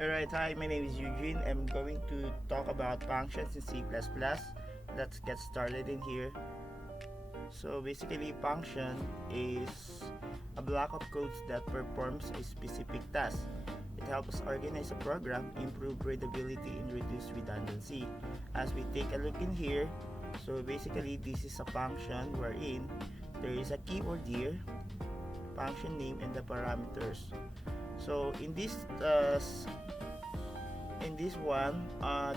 Alright, hi, my name is Eugene. I'm going to talk about functions in C++. Let's get started in here. So basically, function is a block of codes that performs a specific task. It helps us organize a program, improve readability, and reduce redundancy. As we take a look in here, so basically this is a function wherein there is a keyword here, function name, and the parameters. So in this one,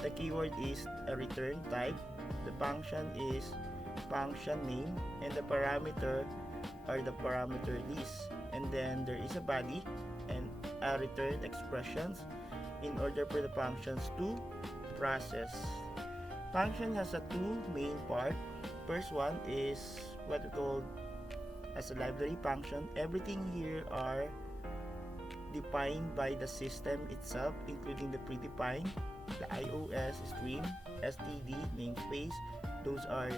the keyword is a return type, the function is function name, and the parameter are the parameter list. And then there is a body and a return expressions in order for the functions to process. Function has a two main part. First one is what we call as a library function. Everything here are defined by the system itself, including the predefined, the iOS, stream, std, namespace. Those are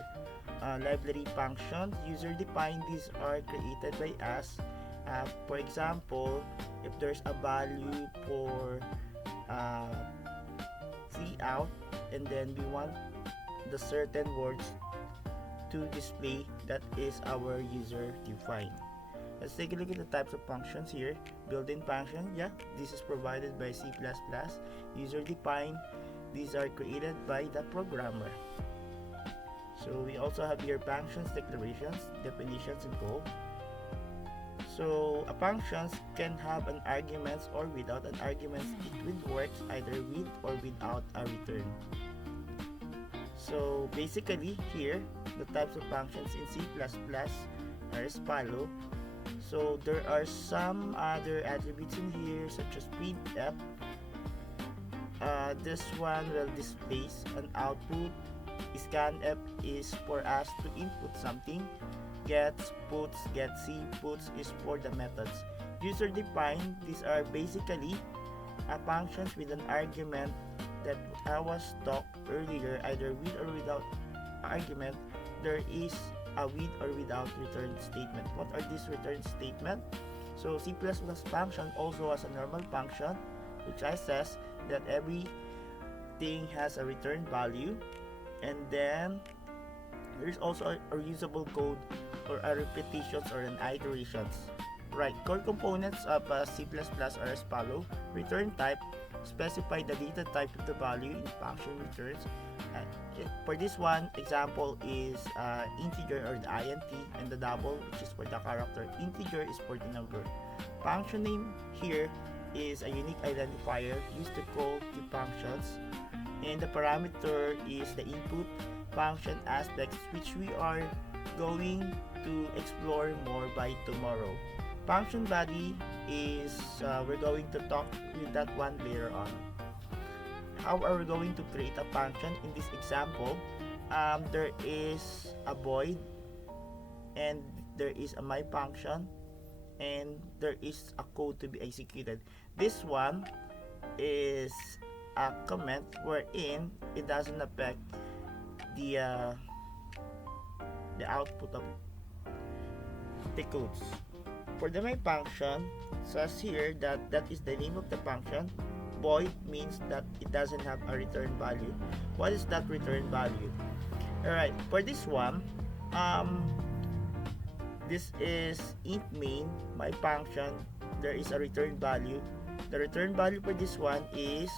library functions. User defined, these are created by us. For example, if there's a value for uh, out, and then we want the certain words to display, that is our user defined. Let's take a look at the types of functions here. Built-in function, yeah, this is provided by C++. User-defined, these are created by the programmer. So we also have here functions, declarations, definitions, and call. So a functions can have an arguments or without an arguments. It will work either with or without a return. So basically here, the types of functions in C++ are as follow. So there are some other attributes in here such as printf. This one will display an output. Scanf is for us to input something. Gets, puts, getC, puts is for the methods. User defined, these are basically functions with an argument that I was talked earlier, either with or without argument. There is a with or without return statement. What are these return statement? So C++ function also has a normal function which says that everything has a return value, and then there is also a reusable code or a repetitions or an iterations. Right, core components of C++ are as follow. Return type, specify the data type of the value in function returns. For this one, example is integer or the int, and the double, which is for the character. Integer is for the number. Function name here is a unique identifier used to call the functions, and the parameter is the input function aspects, which we are going to explore more by tomorrow. Function body is we're going to talk with that one later on. How are we going to create a function? In this example, there is a void, and there is a my function, and there is a code to be executed. This one is a comment wherein it doesn't affect the output of the codes. For the my function, says here that that is the name of the function. Void means that it doesn't have a return value. What is that return value? Alright, for this one, this is int main, my function. There is a return value. The return value for this one is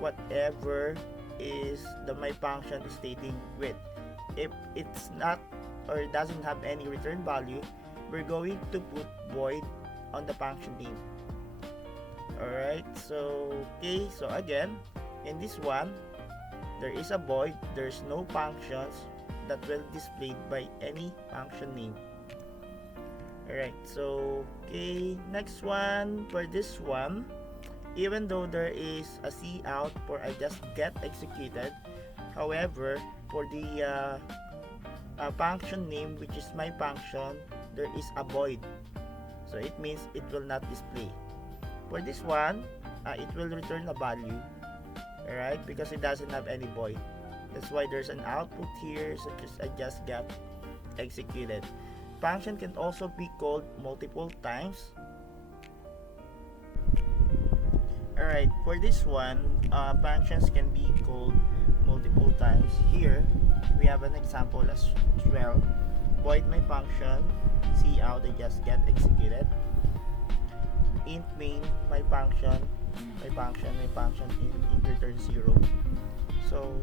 whatever is the my function is stating with. If it's not or it doesn't have any return value, we're going to put void on the function name. Alright, so okay, so again, in this one, there is a void, there's no functions that will displayed by any function name. Alright, so okay, next one, for this one, even though there is a cout for I just get executed, however, for the function name, which is my function, there is a void, so it means it will not display. For this one, it will return a value, alright, because it doesn't have any void. That's why there's an output here such as I just got executed. Function can also be called multiple times. Alright, for this one, functions can be called multiple times. Here, we have an example as well. Void my function, see out I just get executed. Int main my function, int return 0. So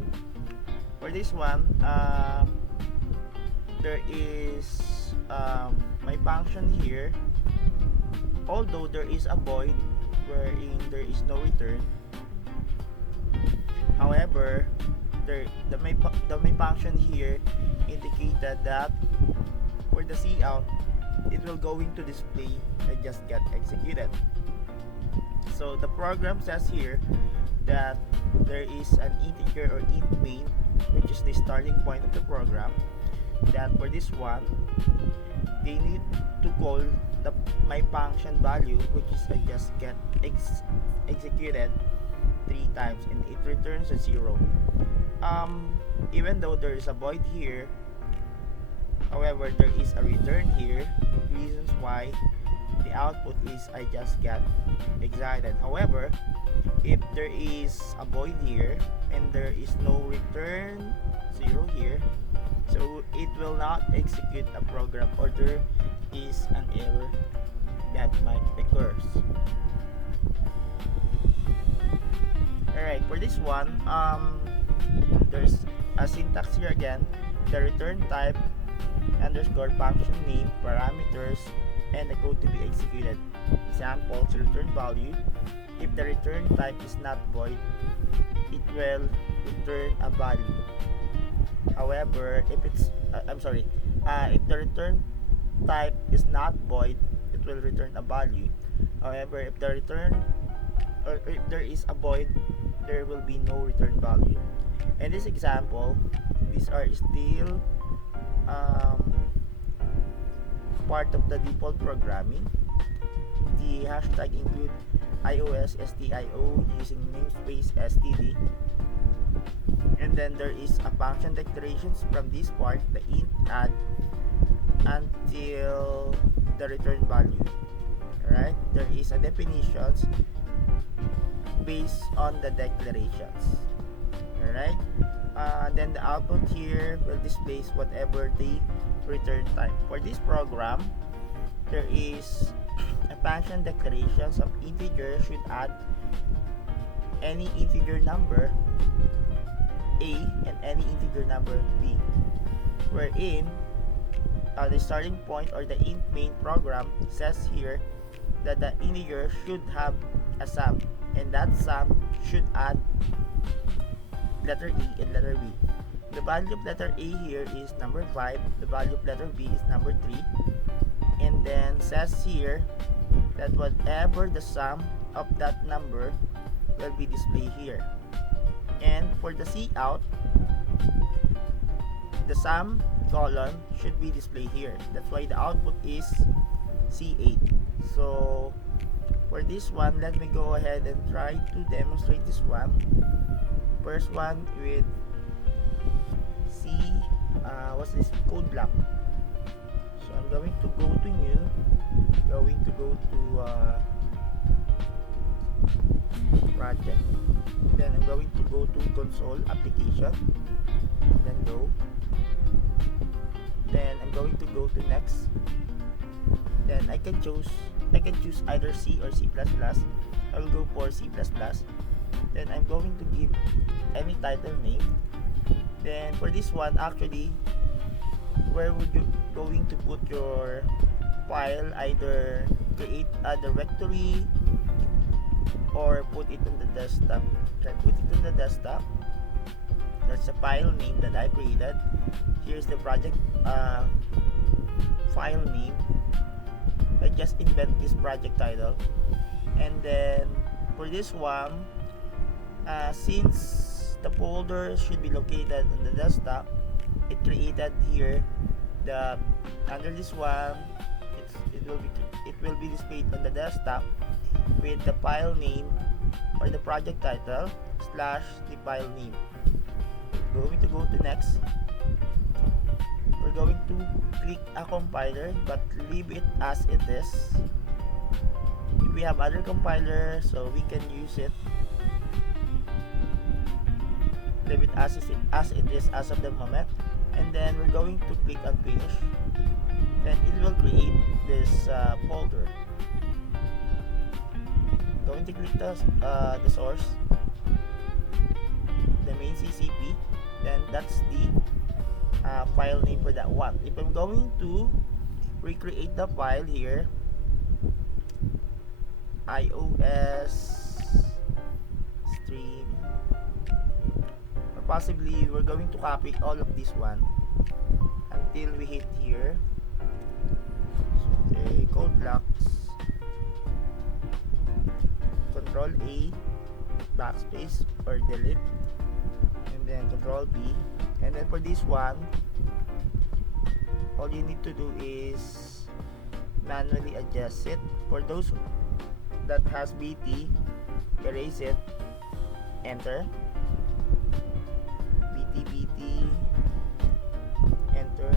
for this one, there is my function here. Although there is a void wherein there is no return, however, the main function here indicated that for the cout, it will going to display I just get executed. So the program says here that there is an integer or int main, which is the starting point of the program, that for this one they need to call my function value, which is I just get executed 3 times, and it returns a 0. Even though there is a void here, however, there is a return here. Reasons why the output is I just get excited. However, if there is a void here and there is no return 0 here, so it will not execute a program, or there is an error that might occur. Alright, for this one, there's a syntax here again. The return type underscore function name parameters and the code to be executed. Example, to return value. If the return type is not void, it will return a value. However, if it's if the return type is not void, it will return a value. However, if the return, or if there is a void, there will be no return value. In this example, these are still part of the default programming. The hashtag include iOS stio using namespace std, and then there is a function declarations from this part, the int add until the return value. Alright, there is a definitions based on the declarations. Alright, then the output here will display whatever the return type. For this program, there is a function declarations of integer should add any integer number a and any integer number b, wherein the starting point or the int main program says here that the integer should have a sum, and that sum should add letter A and letter B. The value of letter A here is number 5, the value of letter B is number 3, and then says here that whatever the sum of that number will be displayed here. And for the cout, the sum colon should be displayed here. That's why the output is C8. So for this one, let me go ahead and try to demonstrate this one. First one with C, what's this, code block. So I'm going to go to new, going to go to project, then I'm going to go to console application, then go, then I'm going to go to next, then I can choose either C or C++. I will go for C++. Then I'm going to give any title name. Then for this one, actually, where would you going to put your file? Either create a directory or put it on the desktop. Can put it on the desktop. That's a file name that I created. Here's the project file name. I just invent this project title, and then for this one, since the folder should be located on the desktop, it created here the under this one. It will be displayed on the desktop with the file name or the project title slash the file name. We're going to go to next. We're going to click a compiler, but leave it as it is. we have other compiler, so we can use it. Leave it as it is as of the moment, and then we're going to click on finish. Then it will create this folder. Going to click the source, the main CCP. Then that's the file name for that one. If I'm going to recreate the file here, iOS stream, or possibly we're going to copy all of this one until we hit here. So, okay, code blocks, Control A, backspace or delete, and then Control B. And then for this one, all you need to do is manually adjust it. For those that has BT, erase it, enter, BT, enter.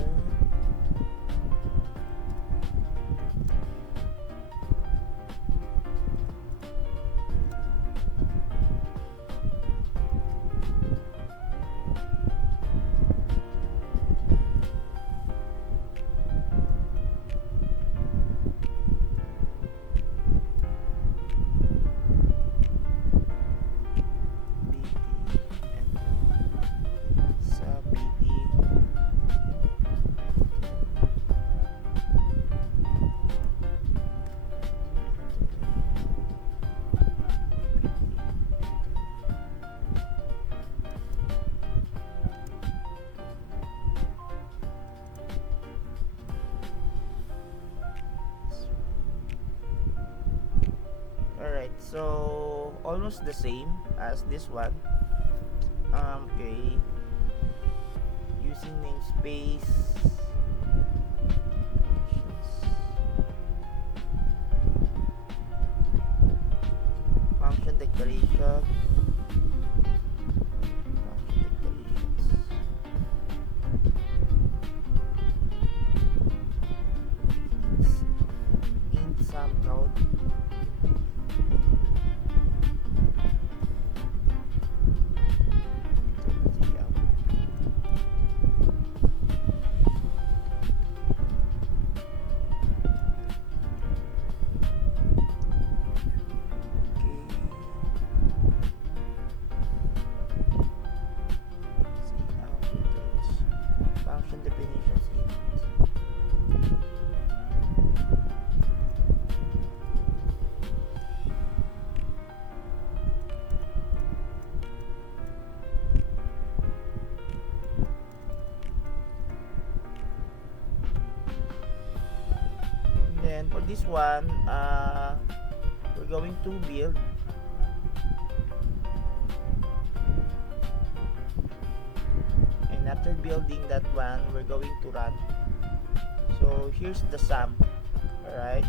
Alright, so almost the same as this one. Okay, using namespace, function declaration, int sum node, function definitions. Then for this one, we're going to build and after building that one, we're going to run. So here's the sum. Alright,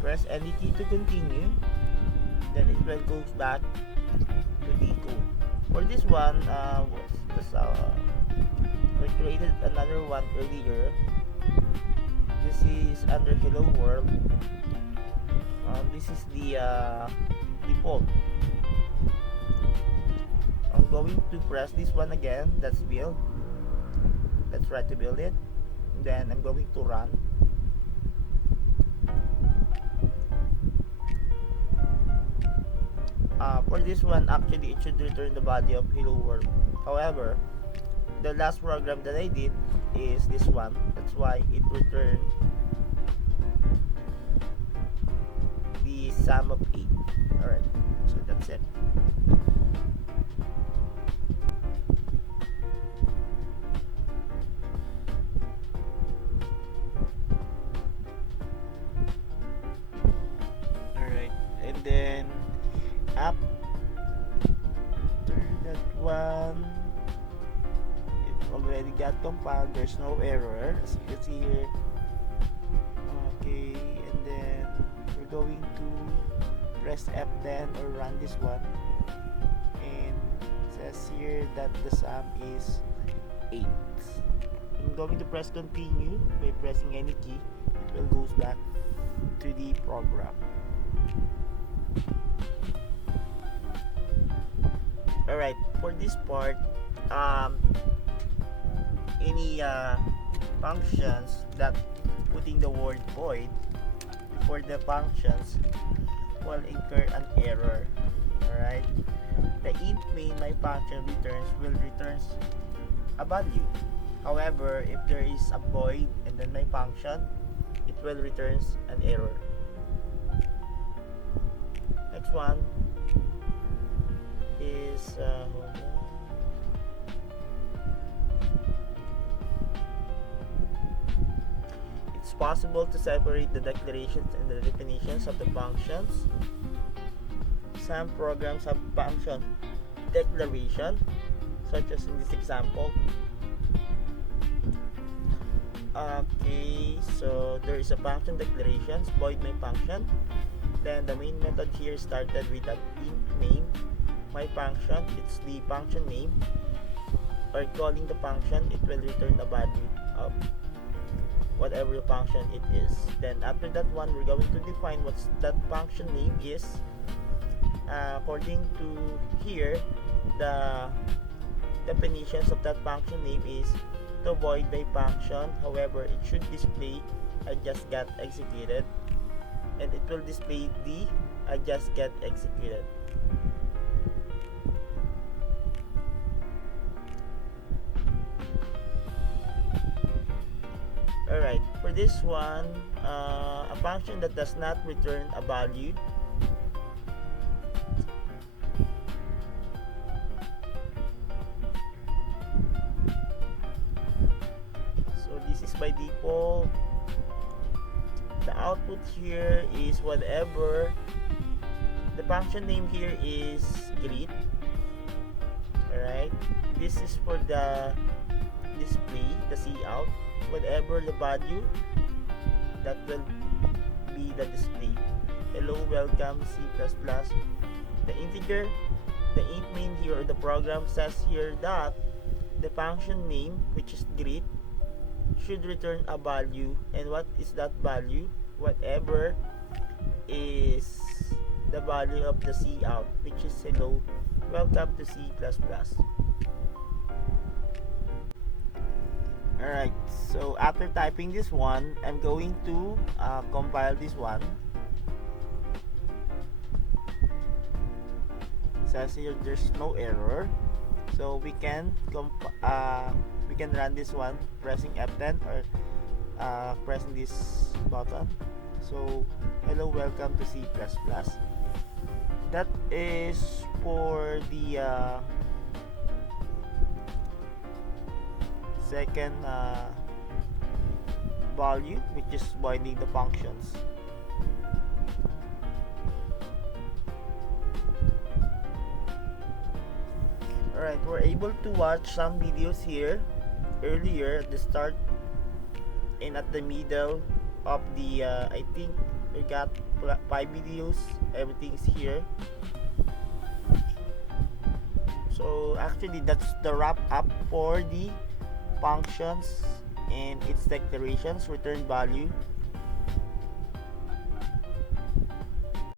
press any key to continue, then it will go back to the code. For this one, we created another one earlier. This is under hello world. This is the default. I'm going to press this one again. That's build. Let's try to build it. Then I'm going to run. For this one, actually it should return the body of hello world. However, the last program that I did is this one. That's why it returned the sum of 8. Alright, so that's it. Alright, and then after that one, already got compiled, there's no error as you can see here. Okay, and then we're going to press F10 or run this one, and it says here that the sum is 8. I'm going to press continue by pressing any key. It will goes back to the program. Alright, for this part, any functions that putting the word void for the functions will incur an error. Alright, the int main my function will returns a value. However, if there is a void and then my function, it will returns an error. Next one is it's possible to separate the declarations and the definitions of the functions. Some programs have function declaration, such as in this example. Okay, so there is a function declarations, void my function. Then the main method here started with an int name my function. It's the function name, or calling the function, it will return a value of whatever function it is. Then after that one, we're going to define what that function name is. According to here, the definitions of that function name is to void by function. However, it should display I just got executed, and it will display the I just get executed. Alright, for this one, a function that does not return a value. So this is by default. The output here is whatever. The function name here is greet. Alright, this is for the display, the cout. Whatever the value, that will be the display. Hello, welcome, C++. The integer, the int main here, or the program says here that the function name, which is greet, should return a value. And what is that value? Whatever is the value of the cout, which is hello, welcome to C++. Alright, so after typing this one, I'm going to compile this one. Says here there's no error, so we can run this one pressing F10 or pressing this button. So hello, welcome to C++. That is for the second value, which is binding the functions. Alright, we're able to watch some videos here earlier at the start and at the middle of the I think we got 5 videos. Everything's here. So actually that's the wrap up for the functions and its declarations, return value,